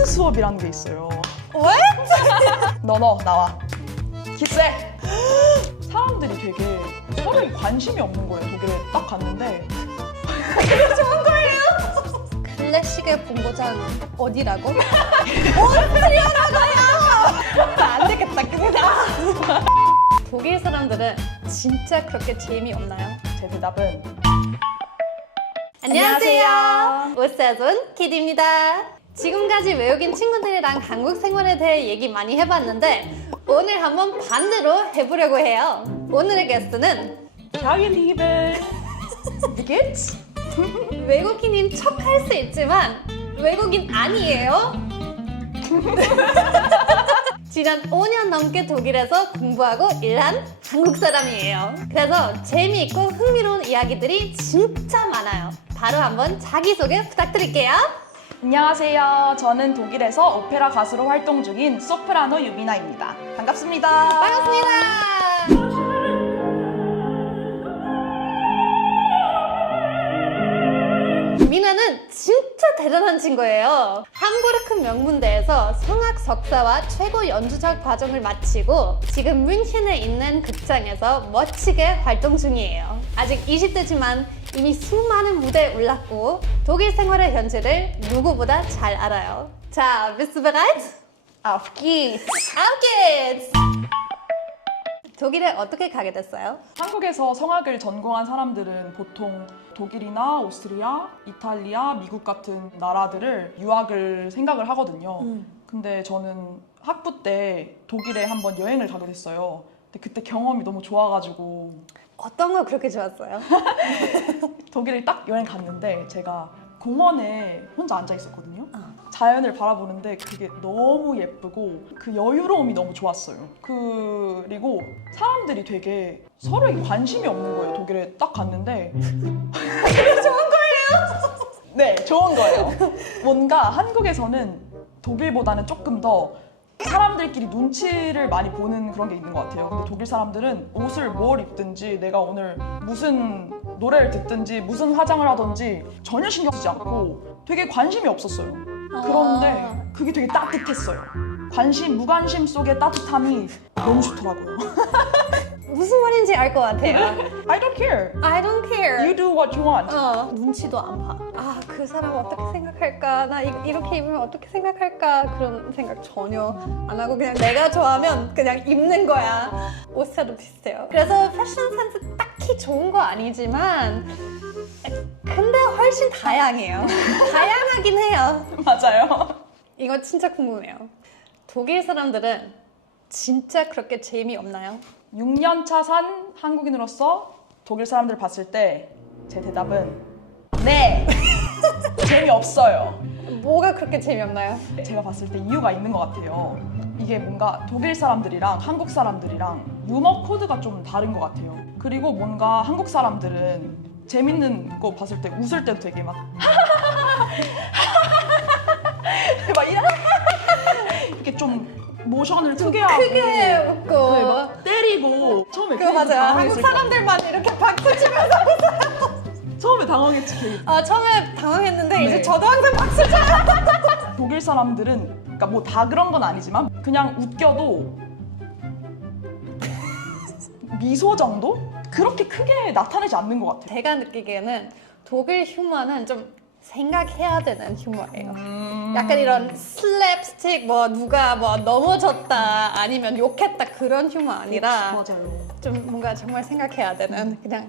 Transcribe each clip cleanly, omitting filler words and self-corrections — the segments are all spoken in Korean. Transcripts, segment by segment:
키스 수업이라는 게 있어요. What? 너 나와. 키스해. 사람들이 되게 서로에 관심이 없는 거예요. 독일에 딱 갔는데. 좋은 거예요? 클래식의 본고장 어디라고? 오스트리아라고요! 안 되겠다, 그냥. 독일 사람들은 진짜 그렇게 재미없나요? 제 대답은 안녕하세요. 오스트리아존 키디입니다. 지금까지 외국인 친구들이랑 한국 생활에 대해 얘기 많이 해봤는데 오늘 한번 반대로 해보려고 해요. 오늘의 게스트는 Ciao, ihr Lieben. Wie geht's? 외국인인 척 할 수 있지만 외국인 아니에요. 지난 5년 넘게 독일에서 공부하고 일한 한국 사람이에요. 그래서 재미있고 흥미로운 이야기들이 진짜 많아요. 바로 한번 자기소개 부탁드릴게요. 안녕하세요. 저는 독일에서 오페라 가수로 활동 중인 소프라노 유비나입니다. 반갑습니다. 반갑습니다. 미나는 진짜 대단한 친구예요. 함부르크 명문대에서 성악 석사와 최고 연주자 과정을 마치고 지금 뮌헨에 있는 극장에서 멋지게 활동 중이에요. 아직 20대지만 이미 수많은 무대에 올랐고 독일 생활의 현실을 누구보다 잘 알아요. 자, bist du bereit? Auf geht's. Auf geht's! 독일에 어떻게 가게 됐어요? 한국에서 성악을 전공한 사람들은 보통 독일이나 오스트리아, 이탈리아, 미국 같은 나라들을 유학을 생각을 하거든요. 근데 저는 학부 때 독일에 한번 여행을 가게 됐어요. 근데 그때 경험이 너무 좋아가지고 어떤 거 그렇게 좋았어요? 독일을 딱 여행 갔는데 제가 공원에 혼자 앉아 있었거든요. 자연을 바라보는데 그게 너무 예쁘고 그 여유로움이 너무 좋았어요. 그리고 사람들이 되게 서로에 관심이 없는 거예요. 독일에 딱 갔는데 좋은 거예요? 네, 좋은 거예요. 뭔가 한국에서는 독일보다는 조금 더 사람들끼리 눈치를 많이 보는 그런 게 있는 것 같아요. 근데 독일 사람들은 옷을 뭘 입든지 내가 오늘 무슨 노래를 듣든지 무슨 화장을 하든지 전혀 신경 쓰지 않고 되게 관심이 없었어요. 그런데 그게 되게 따뜻했어요. 무관심 속의 따뜻함이 너무 좋더라고요. 무슨 말인지 알 것 같아요. I don't care. I don't care. You do what you want. 눈치도 안 봐. 아, 그 사람 어떻게 생각할까? 나 이렇게 입으면 어떻게 생각할까? 그런 생각 전혀 안 하고 그냥 내가 좋아하면 그냥 입는 거야. 옷사도 비슷해요. 그래서 패션 센스 딱히 좋은 거 아니지만 근데 훨씬 다양해요. 다양하긴 해요. 맞아요. 이거 진짜 궁금해요. 독일 사람들은 진짜 그렇게 재미없나요? 6년 차 산 한국인으로서 독일 사람들 봤을 때 제 대답은 네! 재미없어요. 뭐가 그렇게 재미없나요? 제가 봤을 때 이유가 있는 것 같아요. 이게 뭔가 독일 사람들이랑 한국 사람들이랑 유머 코드가 좀 다른 것 같아요. 그리고 뭔가 한국 사람들은 재밌는 거 봤을 때 웃을 때도 되게 막 막 이렇게 좀 모션을 크게 하고 크게 웃고 네, 막 때리고 처음에 그거 맞아요. 한국 당황했을 것 같아요. 사람들만 이렇게 박수 치면서 처음에 당황했지. 걔. 처음에 당황했는데 네. 이제 저도 항상 박수 쳐요. 독일 사람들은 그러니까 뭐 다 그런 건 아니지만 그냥 웃겨도 미소 정도? 그렇게 크게 나타내지 않는 것 같아요. 제가 느끼기에는 독일 휴머는 좀 생각해야 되는 휴머예요. 약간 이런 슬랩스틱 뭐 누가 뭐 넘어졌다 아니면 욕했다 그런 휴머 아니라 맞아요. 좀 뭔가 정말 생각해야 되는 그냥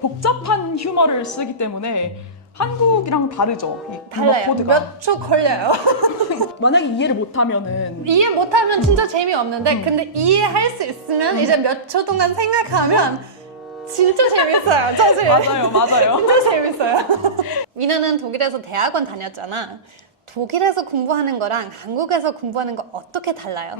복잡한 휴머를 쓰기 때문에 한국이랑 다르죠. 이 달라요. 코드가. 몇 초 걸려요. 만약에 이해를 못하면은 이해 못하면 진짜 재미없는데 근데 이해할 수 있으면 이제 몇 초 동안 생각하면 진짜 재밌어요. 사실. 맞아요. 진짜 재밌어요. 미나는 독일에서 대학원 다녔잖아. 독일에서 공부하는 거랑 한국에서 공부하는 거 어떻게 달라요?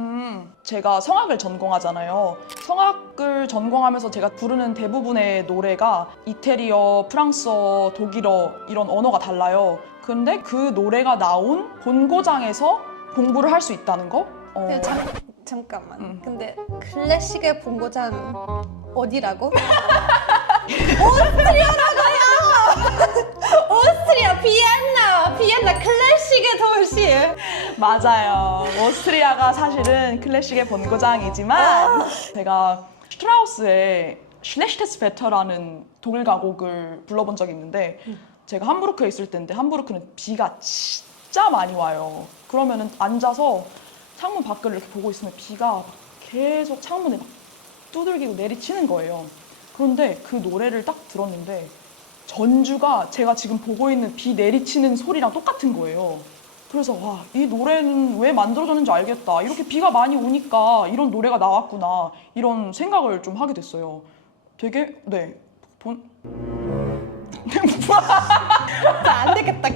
제가 성악을 전공하잖아요. 성악을 전공하면서 제가 부르는 대부분의 노래가 이태리어, 프랑스어, 독일어 이런 언어가 달라요. 근데 그 노래가 나온 본고장에서 공부를 할 수 있다는 거? 근데 잠깐만. 근데 클래식의 본고장 어디라고? 오스트리아라고요! 오스트리아, 비엔나 오스트리아 클래식의 도시. 맞아요. 오스트리아가 사실은 클래식의 본고장이지만 제가 슈트라우스의 슈네시테스 베터라는 독일 가곡을 불러본 적이 있는데 제가 함부르크에 있을 때인데 함부르크는 비가 진짜 많이 와요. 그러면은 앉아서 창문 밖을 이렇게 보고 있으면 비가 막 계속 창문에 막 두들기고 내리치는 거예요. 그런데 그 노래를 딱 들었는데 전주가 제가 지금 보고 있는 비 내리치는 소리랑 똑같은 거예요. 그래서 와, 이 노래는 왜 만들어졌는지 알겠다. 이렇게 비가 많이 오니까 이런 노래가 나왔구나. 이런 생각을 좀 하게 됐어요. 되게 안 되겠다.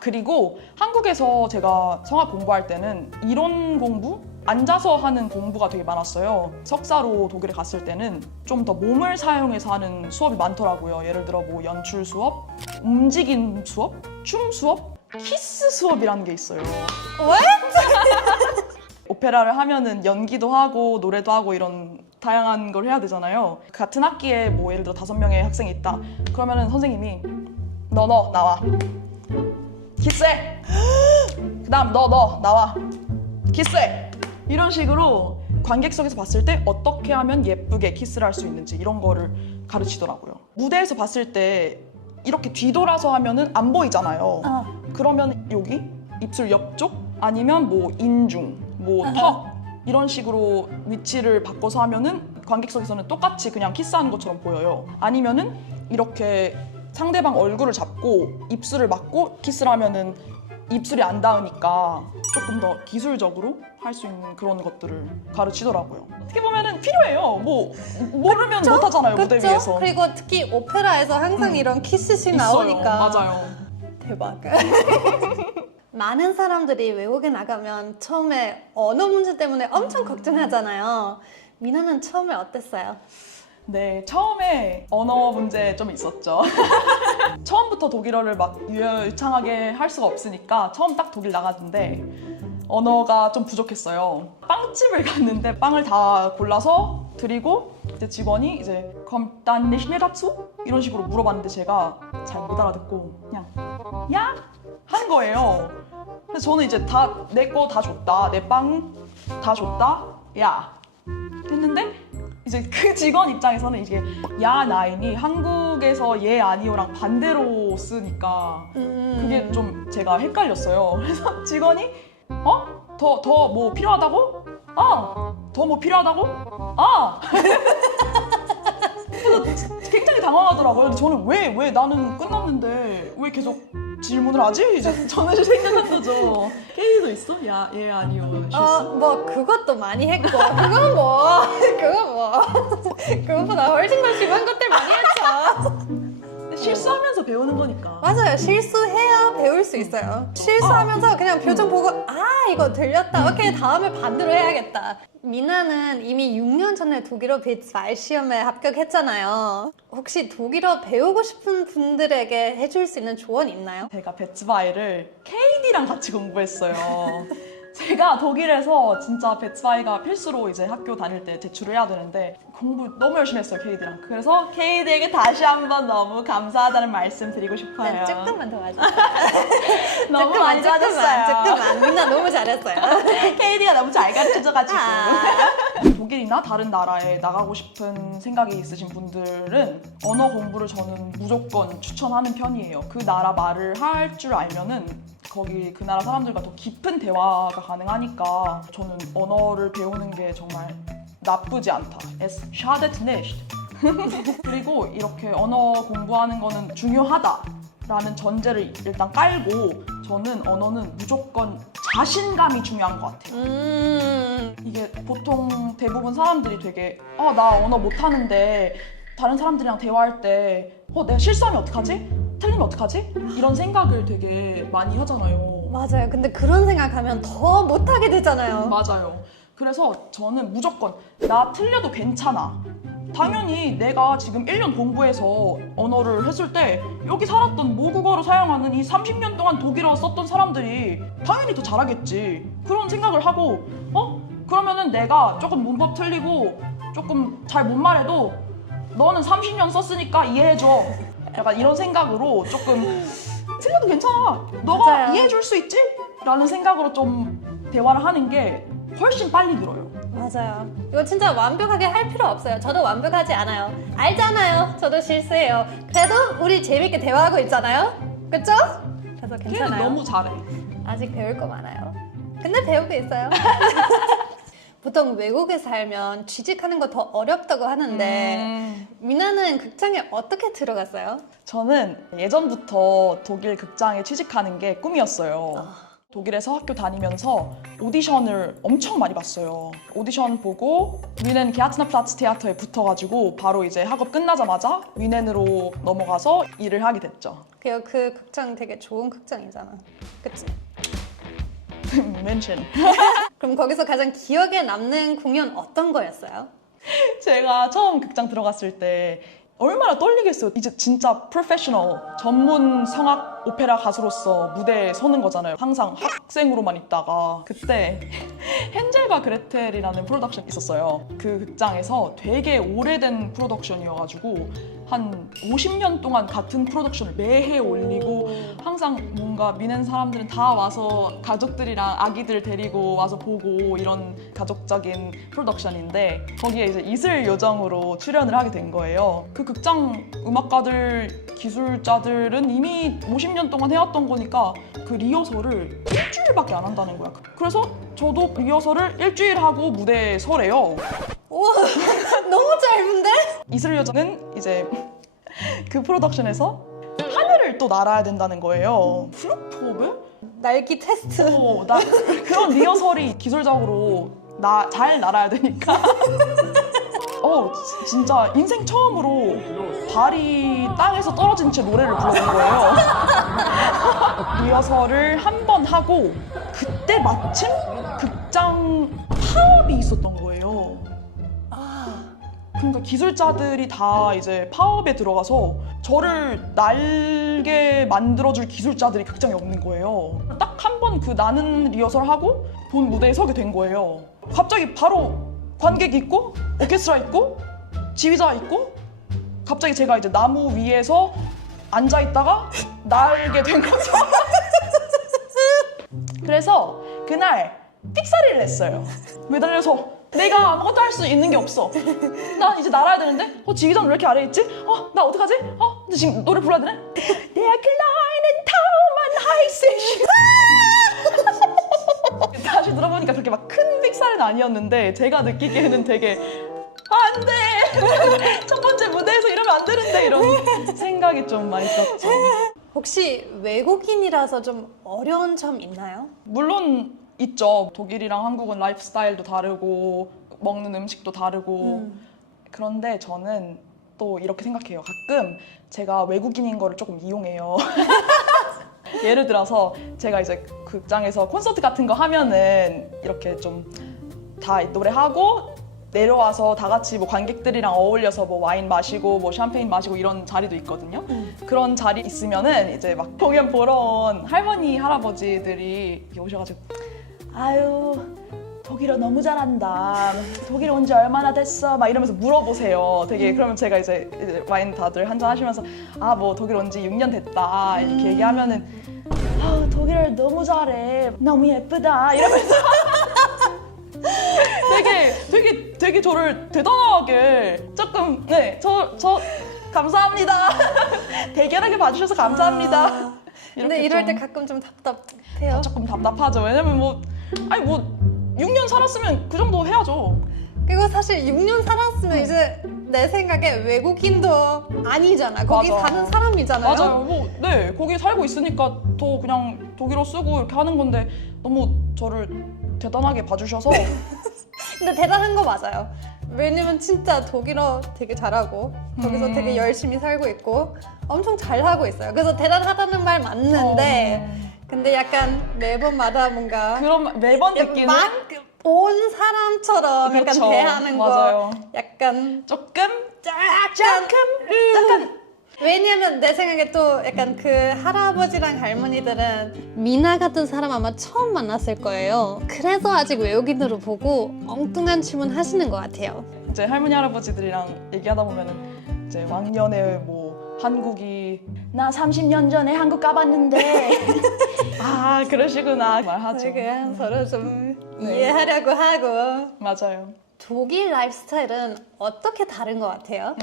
그리고 한국에서 제가 성악 공부할 때는 이론 공부? 앉아서 하는 공부가 되게 많았어요. 석사로 독일에 갔을 때는 좀 더 몸을 사용해서 하는 수업이 많더라고요. 예를 들어 뭐 연출 수업, 움직임 수업, 춤 수업, 키스 수업이라는 게 있어요. 오페라를 하면은 연기도 하고 노래도 하고 이런 다양한 걸 해야 되잖아요. 같은 학기에 뭐 예를 들어 5명의 학생이 있다. 그러면은 선생님이 너 나와. 키스해. 그다음 너 나와. 키스해. 이런 식으로 관객석에서 봤을 때 어떻게 하면 예쁘게 키스를 할 수 있는지 이런 거를 가르치더라고요. 무대에서 봤을 때 이렇게 뒤돌아서 하면은 안 보이잖아요. 그러면 여기 입술 옆쪽 아니면 뭐 인중, 뭐 턱 이런 식으로 위치를 바꿔서 하면은 관객석에서는 똑같이 그냥 키스하는 것처럼 보여요. 아니면은 이렇게 상대방 얼굴을 잡고 입술을 막고 키스를 하면은 입술이 안 닿으니까 조금 더 기술적으로 할 수 있는 그런 것들을 가르치더라고요. 어떻게 보면은 필요해요. 뭐 모르면 못 하잖아요, 무대 위에서. 그리고 특히 오페라에서 항상 이런 키스씬 있어요. 나오니까. 맞아요. 대박. 많은 사람들이 외국에 나가면 처음에 언어 문제 때문에 엄청 걱정하잖아요. 미나는 처음에 어땠어요? 네, 처음에 언어 문제 좀 있었죠. 처음부터 독일어를 막 유창하게 할 수가 없으니까 처음 딱 독일 나갔는데 언어가 좀 부족했어요. 빵집을 갔는데 빵을 다 골라서 드리고 이제 직원이 이제 kommt dann nicht mehr dazu? 이런 식으로 물어봤는데 제가 잘 못 알아듣고 그냥 야? 한 거예요. 그래서 저는 이제 다 내 거 다 줬다. 내 빵 다 줬다. 야. 했는데 이제 그 직원 입장에서는 이게 야 나인이 한국에서 예 아니오랑 반대로 쓰니까 그게 좀 제가 헷갈렸어요. 그래서 직원이 더 뭐 필요하다고? 더 뭐 필요하다고? 그래서 굉장히 당황하더라고요. 근데 저는 왜 나는 끝났는데 왜 계속 질문을 하지? 이제 저는 생각한 거죠. 케이도 있어? 야, 예, 아니요. 실수? 뭐 그것도 많이 했고 그것보다 훨씬 더 심한 것들 많이 했죠. 근데 실수하면서 배우는 거니까. 맞아요. 실수해야 배울 수 있어요. 실수하면서 그냥 표정 보고 이거 들렸다. 오케이, 다음에 반대로 해야겠다. 미나는 이미 6년 전에 독일어 B2 시험에 합격했잖아요. 혹시 독일어 배우고 싶은 분들에게 해줄 수 있는 조언 있나요? 제가 베츠바이를 KD랑 같이 공부했어요. 제가 독일에서 진짜 베츠바이가 필수로 이제 학교 다닐 때 제출을 해야 되는데 공부 너무 열심히 했어요, KD랑. 그래서 KD에게 다시 한번 너무 감사하다는 말씀 드리고 싶어요. 네, 조금만 더 와주세요. 너무 많이 도와줬어요. 조금만. 미나 너무 잘했어요. KD가 너무 잘 가르쳐줘가지고. 독일이나 다른 나라에 나가고 싶은 생각이 있으신 분들은 언어 공부를 저는 무조건 추천하는 편이에요. 그 나라 말을 할 줄 알면은 거기 그 나라 사람들과 더 깊은 대화가 가능하니까 저는 언어를 배우는 게 정말 나쁘지 않다. Es schadet nicht. 그리고 이렇게 언어 공부하는 거는 중요하다라는 전제를 일단 깔고 저는 언어는 무조건 자신감이 중요한 것 같아요. 이게 보통 대부분 사람들이 되게 나 언어 못하는데 다른 사람들이랑 대화할 때 내가 실수하면 어떡하지? 틀리면 어떡하지? 이런 생각을 되게 많이 하잖아요. 맞아요. 근데 그런 생각하면 더 못하게 되잖아요. 맞아요. 그래서 저는 무조건 나 틀려도 괜찮아. 당연히 내가 지금 1년 공부해서 언어를 했을 때 여기 살았던 모국어를 사용하는 이 30년 동안 독일어 썼던 사람들이 당연히 더 잘하겠지. 그런 생각을 하고 그러면은 내가 조금 문법 틀리고 조금 잘 못 말해도 너는 30년 썼으니까 이해해줘. 약간 이런 생각으로 조금 괜찮아. 너가 맞아요. 이해해줄 수 있지? 라는 생각으로 좀 대화를 하는 게 훨씬 빨리 늘어요. 맞아요. 이거 진짜 완벽하게 할 필요 없어요. 저도 완벽하지 않아요. 알잖아요. 저도 실수해요. 그래도 우리 재밌게 대화하고 있잖아요. 그쵸? 그래서 걔는 괜찮아요. 너무 잘해. 아직 배울 거 많아요. 근데 배우고 있어요. 보통 외국에 살면 취직하는 거 더 어렵다고 하는데 미나는 극장에 어떻게 들어갔어요? 저는 예전부터 독일 극장에 취직하는 게 꿈이었어요. 독일에서 학교 다니면서 오디션을 엄청 많이 봤어요. 오디션 보고 위넨 게아트너플라츠 테아터에 붙어가지고 바로 이제 학업 끝나자마자 위넨으로 넘어가서 일을 하게 됐죠. 그 극장 되게 좋은 극장이잖아. 그치? 멘션. 그럼 거기서 가장 기억에 남는 공연 어떤 거였어요? 제가 처음 극장 들어갔을 때 얼마나 떨리겠어요. 이제 진짜 프로페셔널 전문 성악 오페라 가수로서 무대에 서는 거잖아요. 항상 학생으로만 있다가 그때 헨젤과 그레텔이라는 프로덕션이 있었어요. 그 극장에서 되게 오래된 프로덕션이어가지고 한 50년 동안 같은 프로덕션을 매해 올리고 항상 뭔가 미넨 사람들은 다 와서 가족들이랑 아기들 데리고 와서 보고 이런 가족적인 프로덕션인데 거기에 이제 이슬 요정으로 출연을 하게 된 거예요. 그 극장 음악가들, 기술자들은 이미 50년 동안 해왔던 거니까 그 리허설을 일주일밖에 안 한다는 거야. 그래서 저도 리허설을 일주일 하고 무대에 서래요. 우와, 너무 짧은데? 이슬 요정은 이제 그 프로덕션에서 하늘을 또 날아야 된다는 거예요. 플루토브? 날기 테스트. 나 그런 리허설이 기술적으로 잘 날아야 되니까. 진짜 인생 처음으로 발이 땅에서 떨어진 채 노래를 불러본 거예요. 리허설을 한 번 하고 그때 마침 극장 파업이 있었던 거예요. 그러니까 기술자들이 다 이제 파업에 들어가서 저를 날게 만들어줄 기술자들이 극장에 없는 거예요. 딱 한 번 그 나는 리허설 하고 본 무대에 서게 된 거예요. 갑자기 바로 관객 있고 오케스트라 있고 지휘자 있고 갑자기 제가 이제 나무 위에서 앉아 있다가 날게 된 거죠. 그래서 그날 삑사리를 냈어요. 매달려서 내가 아무것도 할 수 있는 게 없어. 나 이제 날아야 되는데 지휘자는 왜 이렇게 아래에 있지? 나 어떡하지? 근데 지금 노래 불러야 되네? Der kleinen Taumann heiß ich. 다시 들어보니까 그렇게 막 큰 삑사리는 아니었는데 제가 느끼기에는 되게 안 돼! 첫 번째 무대에서 이러면 안 되는데 이런 생각이 좀 많이 들었죠. 혹시 외국인이라서 좀 어려운 점 있나요? 물론 있죠. 독일이랑 한국은 라이프 스타일도 다르고 먹는 음식도 다르고 그런데 저는 또 이렇게 생각해요. 가끔 제가 외국인인 거를 조금 이용해요. 예를 들어서 제가 이제 극장에서 콘서트 같은 거 하면은 이렇게 좀 다 노래하고 내려와서 다 같이 뭐 관객들이랑 어울려서 뭐 와인 마시고 뭐 샴페인 마시고 이런 자리도 있거든요. 그런 자리 있으면은 이제 막 공연 보러 온 할머니 할아버지들이 이렇게 오셔가지고 아유 독일어 너무 잘한다. 독일 온 지 얼마나 됐어? 막 이러면서 물어보세요. 되게 그러면 제가 이제 와인 다들 한잔 하시면서 뭐 독일 온 지 6년 됐다 이렇게 얘기하면은 독일어 너무 잘해. 너무 예쁘다 이러면서 되게 저를 대단하게 조금 저 감사합니다. 대견하게 봐주셔서 감사합니다. 근데 이럴 때 가끔 좀 답답해요. 조금 답답하죠. 왜냐면 뭐 6년 살았으면 그 정도 해야죠. 그리고 사실 6년 살았으면 이제 내 생각에 외국인도 아니잖아. 거기 맞아. 사는 사람이잖아요. 맞아요. 거기 살고 있으니까 더 그냥 독일어 쓰고 이렇게 하는 건데 너무 저를 대단하게 봐주셔서 근데 대단한 거 맞아요. 왜냐면 진짜 독일어 되게 잘하고 거기서 되게 열심히 살고 있고 엄청 잘하고 있어요. 그래서 대단하다는 말 맞는데 근데 약간 매번마다 뭔가 그럼 매번 듣기는 막 온 사람처럼 그렇죠. 약간 대하는 맞아요. 거 약간 조금 약간 왜냐면 내 생각에 또 약간 그 할아버지랑 할머니들은 미나 같은 사람 아마 처음 만났을 거예요. 그래서 아직 외국인으로 보고 엉뚱한 질문 하시는 것 같아요. 이제 할머니 할아버지들이랑 얘기하다 보면은 이제 왕년에 뭐 한국이 나 30년 전에 한국 가봤는데 아 그러시구나 말하죠. 그냥 서로 좀 네. 이해하려고 하고. 맞아요. 독일 라이프 스타일은 어떻게 다른 것 같아요?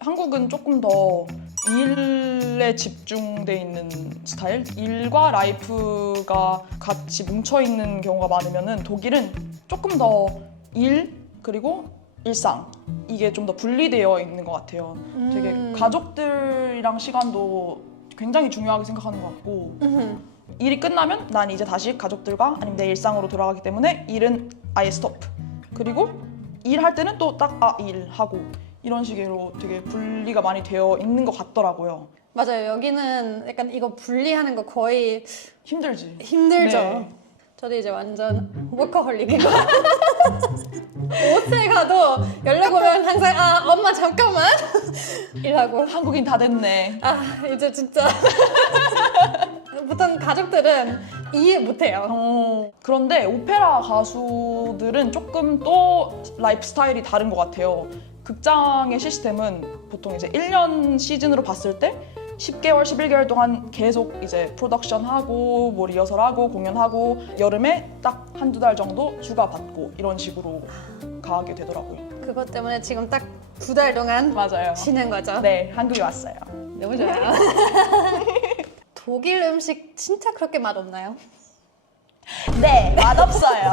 한국은 조금 더 일에 집중돼 있는 스타일? 일과 라이프가 같이 뭉쳐 있는 경우가 많으면은 독일은 조금 더 일 그리고 일상 이게 좀 더 분리되어 있는 것 같아요. 되게 가족들이랑 시간도 굉장히 중요하게 생각하는 것 같고 일이 끝나면 난 이제 다시 가족들과 아니면 내 일상으로 돌아가기 때문에 일은 아예 스톱. 그리고 일할 때는 또 딱 일하고 이런 식으로 되게 분리가 많이 되어 있는 것 같더라고요. 맞아요. 여기는 약간 이거 분리하는 거 거의 힘들지? 힘들죠. 네. 저도 이제 완전 워커홀릭이고 옷에 가도 연락 오면 항상 엄마 잠깐만 이라고 한국인 다 됐네. 이제 진짜 보통 가족들은 이해 못해요. 그런데 오페라 가수들은 조금 또 라이프 스타일이 다른 것 같아요. 극장의 시스템은 보통 이제 1년 시즌으로 봤을 때 10개월, 11개월 동안 계속 이제 프로덕션 하고 뭐 리허설 하고 공연하고 여름에 딱 한두 달 정도 휴가 받고 이런 식으로 가게 되더라고요. 그것 때문에 지금 딱 2달 동안 맞아요. 쉬는 거죠. 네, 한국에 왔어요. 너무 좋아요. 독일 음식 진짜 그렇게 맛없나요? 네, 맛없어요.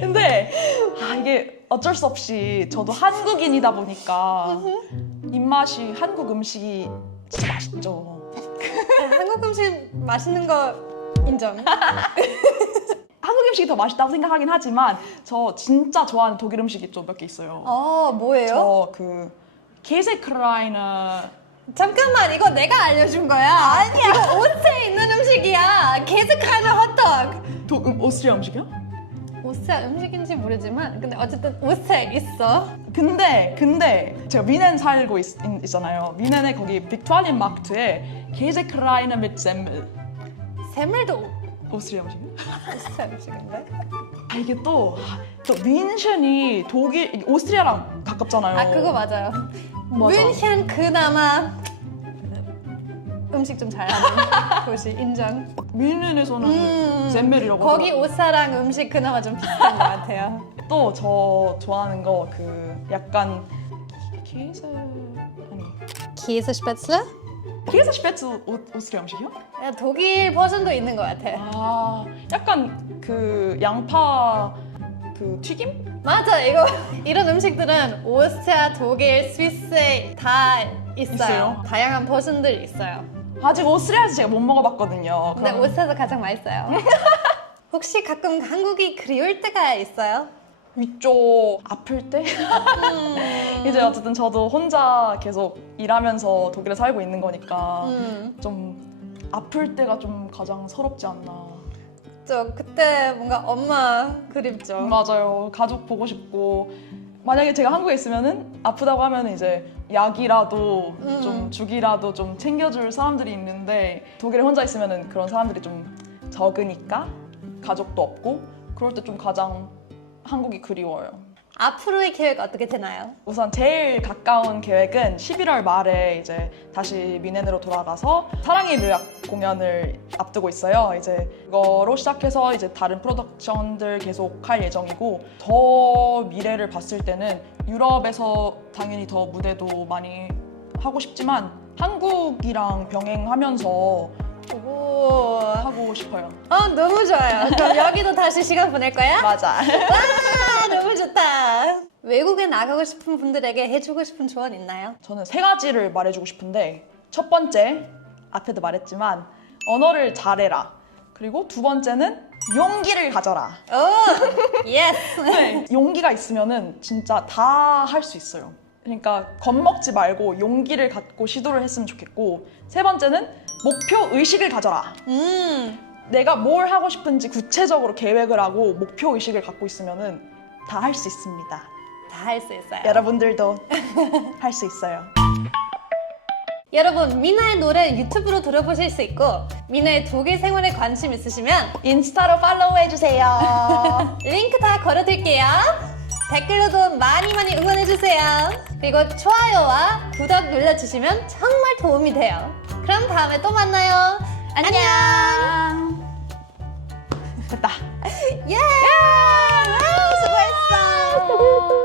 근데 이게 어쩔 수 없이 저도 한국인이다 보니까 입맛이 한국 음식이 진짜 맛있죠. 한국 음식 맛있는 거 인정. 한국 음식이 더 맛있다고 생각하긴 하지만 저 진짜 좋아하는 독일 음식이 좀 몇 개 있어요. 뭐예요? 저 게세크라이너 잠깐만, 이거 내가 알려준 거야. 아니야. 이거 오스트리아에 있는 음식이야. 게스카이너 호떡. 오스트리아 음식이야? 오스트리아 음식인지 모르지만 근데 어쨌든 오스트리아에 있어. 근데 제가 미넨 살고 있잖아요. 미넨에 거기 빅토리아 마크트에 게세크라이너 mit 셈멜. 셈을도 오스트리아 음식이야? 오스트리아 음식인데? 이게 또 뮌헨이 오스트리아랑 가깝잖아요. 그거 맞아요. 맞아. 뮌헨 그나마 음식 좀 잘하는 도시 인정. 뮌헨에서는 셈멜이라고 거기 하더라고요. 오사랑 음식 그나마 좀 비슷한 것 같아요. 또 저 좋아하는 거 약간 키스 스페츠러? 게세 슈페츠 오스트리아 음식이요? 독일 버전도 있는 것 같아. 약간 양파 튀김? 맞아, 이런 음식들은 오스트리아, 독일, 스위스에 다 있어요. 다양한 버전들이 있어요. 아직 오스트리아에서 제가 못 먹어봤거든요. 근데 오스트리아에서 가장 맛있어요. 혹시 가끔 한국이 그리울 때가 있어요? 위쪽 아플 때? 이제 어쨌든 저도 혼자 계속 일하면서 독일에 살고 있는 거니까 좀 아플 때가 좀 가장 서럽지 않나. 그때 뭔가 엄마 그립죠. 맞아요. 가족 보고 싶고 만약에 제가 한국에 있으면은 아프다고 하면 이제 약이라도 좀 죽이라도 좀 챙겨줄 사람들이 있는데 독일에 혼자 있으면은 그런 사람들이 좀 적으니까 가족도 없고 그럴 때 좀 가장 한국이 그리워요. 앞으로의 계획 어떻게 되나요? 우선 제일 가까운 계획은 11월 말에 이제 다시 미넨으로 돌아가서 사랑의 묘약 공연을 앞두고 있어요. 이제 그거로 시작해서 이제 다른 프로덕션들 계속 할 예정이고 더 미래를 봤을 때는 유럽에서 당연히 더 무대도 많이 하고 싶지만 한국이랑 병행하면서 하고 싶어요. 너무 좋아요. 그럼 여기도 다시 시간 보낼 거야? 맞아. 너무 좋다. 외국에 나가고 싶은 분들에게 해주고 싶은 조언 있나요? 저는 3가지를 말해주고 싶은데 첫 번째, 앞에도 말했지만 언어를 잘해라. 그리고 두 번째는 용기를 가져라. 오, 예스. 네, 용기가 있으면은 진짜 다 할 수 있어요. 그러니까 겁먹지 말고 용기를 갖고 시도를 했으면 좋겠고 세 번째는 목표 의식을 가져라. 내가 뭘 하고 싶은지 구체적으로 계획을 하고 목표 의식을 갖고 있으면은 다 할 수 있습니다. 다 할 수 있어요. 여러분들도 할 수 있어요. 여러분, 미나의 노래 유튜브로 들어보실 수 있고 미나의 독일 생활에 관심 있으시면 인스타로 팔로우 해주세요. 링크 다 걸어둘게요. 댓글로도 많이 많이 응원해주세요. 그리고 좋아요와 구독 눌러주시면 정말 도움이 돼요. 그럼 다음에 또 만나요. 안녕. 됐다. 예!